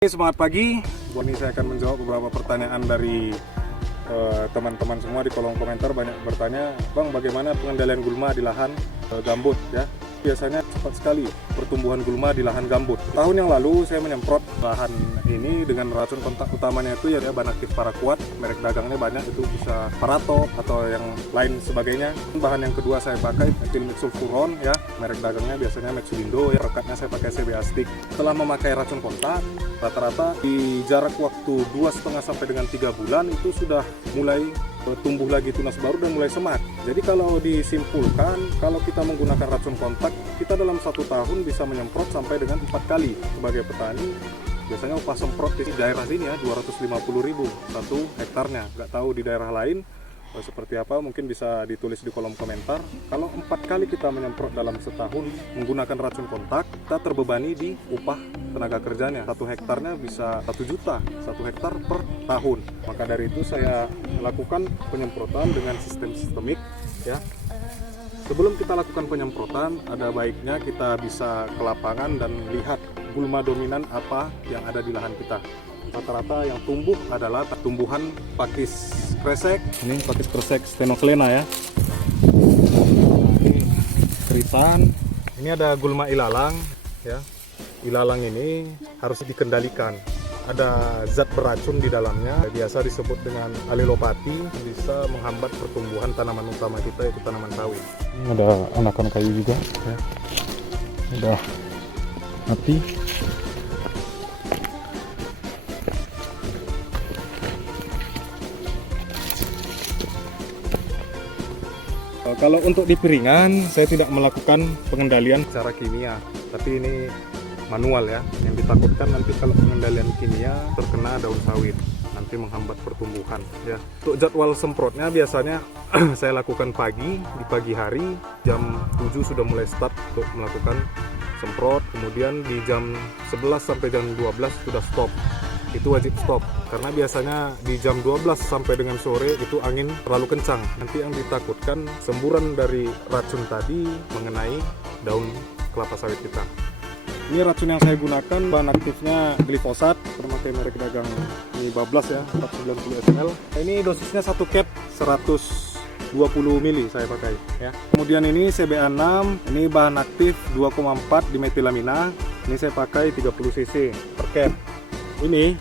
Semangat pagi. Ini saya akan menjawab beberapa pertanyaan dari teman-teman semua di kolom komentar. Banyak bertanya, Bang, bagaimana pengendalian gulma di lahan gambut ya? Biasanya cepat sekali pertumbuhan gulma di lahan gambut. Tahun yang lalu saya menyemprot lahan ini dengan racun kontak utamanya itu ya Banaktif Paraquat. Merek dagangnya banyak, itu bisa Paratop atau yang lain sebagainya. Bahan yang kedua saya pakai metilmetsulfuron ya, merek dagangnya biasanya Metsulindo ya. Perekatnya saya pakai CBA Stick. Setelah memakai racun kontak, rata-rata di jarak waktu 2,5 sampai dengan 3 bulan itu sudah mulai tumbuh lagi tunas baru dan mulai semak. Jadi kalau disimpulkan, kalau kita menggunakan racun kontak, kita dalam 1 tahun bisa menyemprot sampai dengan 4 kali. Sebagai petani, biasanya upah semprot di daerah sini ya 250.000 satu hektarnya. Nggak tahu di daerah lain seperti apa, mungkin bisa ditulis di kolom komentar. Kalau 4 kali kita menyemprot dalam setahun menggunakan racun kontak, kita terbebani di upah tenaga kerjanya. 1 hektarnya bisa 1 juta, 1 hektar per tahun. Maka dari itu saya lakukan penyemprotan dengan sistem sistemik ya. Sebelum kita lakukan penyemprotan, ada baiknya kita bisa ke lapangan dan lihat gulma dominan apa yang ada di lahan kita. Rata-rata yang tumbuh adalah tumbuhan pakis kresek. Ini pakis kresek Stenoclena ya. Ini keritan. Ini ada gulma ilalang ya. Ilalang ini harus dikendalikan. Ada zat beracun di dalamnya, biasa disebut dengan alilopati, bisa menghambat pertumbuhan tanaman utama kita, yaitu tanaman sawit. Ini ada anakan kayu juga ya. Udah mati. Kalau untuk di piringan, saya tidak melakukan pengendalian secara kimia, tapi ini manual ya. Yang ditakutkan nanti kalau pengendalian kimia terkena daun sawit, nanti menghambat pertumbuhan ya. Untuk jadwal semprotnya biasanya saya lakukan pagi, di pagi hari jam 7 sudah mulai start untuk melakukan semprot, kemudian di jam 11 sampai jam 12 sudah stop. Itu wajib stop, karena biasanya di jam 12 sampai dengan sore itu angin terlalu kencang. Nanti yang ditakutkan semburan dari racun tadi mengenai daun kelapa sawit kita. Ini racun yang saya gunakan, bahan aktifnya glifosat, memakai merek dagang ini Bablas ya, 490 ml. Ini dosisnya 1 cap 120 ml saya pakai ya. Kemudian ini CBA 6, ini bahan aktif 2,4 dimetilamina. Ini saya pakai 30 cc per cap. Ini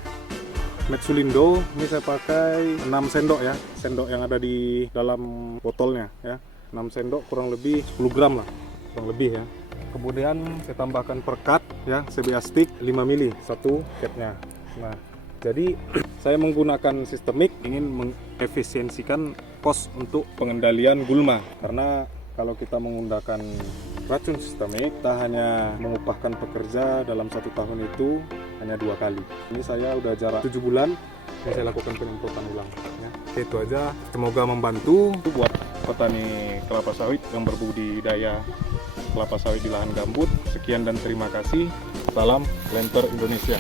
Metsulindo, ini saya pakai 6 sendok ya, sendok yang ada di dalam botolnya ya. 6 sendok kurang lebih 10 gram lah, kurang lebih ya. Kemudian saya tambahkan perekat ya, CBA Stick 5 mili satu capnya. Nah, jadi saya menggunakan sistemik ingin mengefisiensikan kos untuk pengendalian gulma, karena kalau kita menggunakan racun sistemik, kita hanya mengupahkan pekerja dalam 1 tahun itu hanya 2 kali. Ini saya udah jarak 7 bulan yang saya lakukan penyemprotan ulang ya. Itu aja, semoga membantu buat petani kelapa sawit yang berbudidaya kelapa sawit di lahan gambut. Sekian dan terima kasih. Salam Planter Indonesia.